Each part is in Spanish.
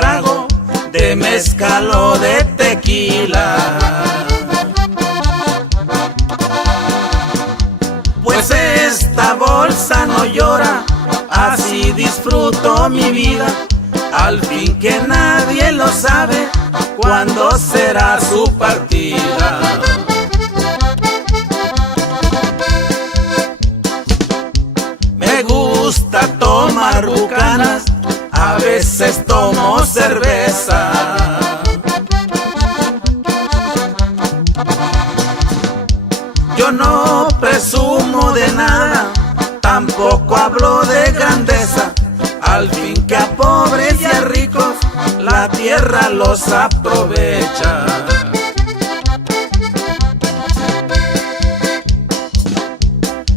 trago de mezcal o de tequila. Pues esta bolsa no llora, así disfruto mi vida. Al fin que nadie lo sabe, cuándo será su partida. Me gusta tomar bucanas, a veces tomo cerveza. Yo no presumo de nada, tampoco hablo de grandeza. Al fin que a pobres y a ricos la tierra los aprovecha.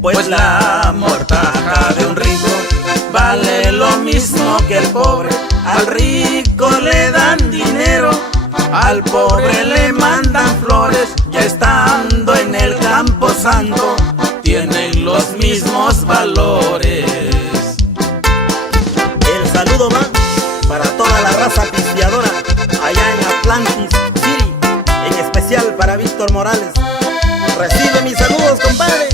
Pues la mortaja de un rico vale lo mismo que el pobre. Al rico le dan dinero, al pobre le mandan flores. Ya estando en el camposanto tienen los mismos valores. El saludo va para toda la raza pisteadora allá en Atlantis City, en especial para Víctor Morales. Recibe mis saludos, compadre.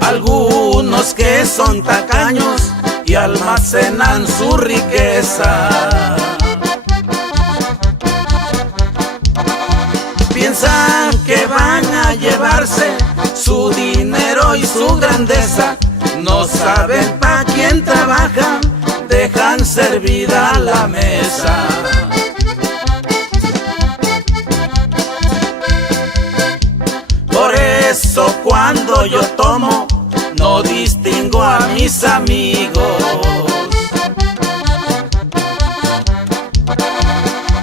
Algunos que son tacaños y almacenan su riqueza, piensan que van a llevarse su dinero y su grandeza. No saben pa' quién trabajan, dejan servida la mesa. Por eso cuando yo tomo no distingo a mis amigos.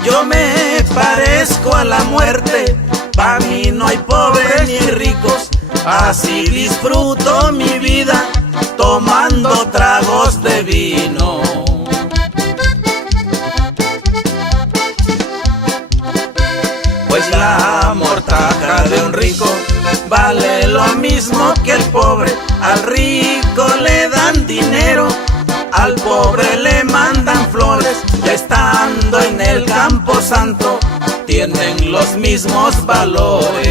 Yo me parezco a la muerte, pa' mí no hay pobres ni ricos. Así disfruto mi vida, tomando tragos de vino. Pues la mortaja de un rico vale lo mismo que el pobre. Al rico le dan dinero, al pobre le mandan flores. Ya estando en el camposanto tienen los mismos valores.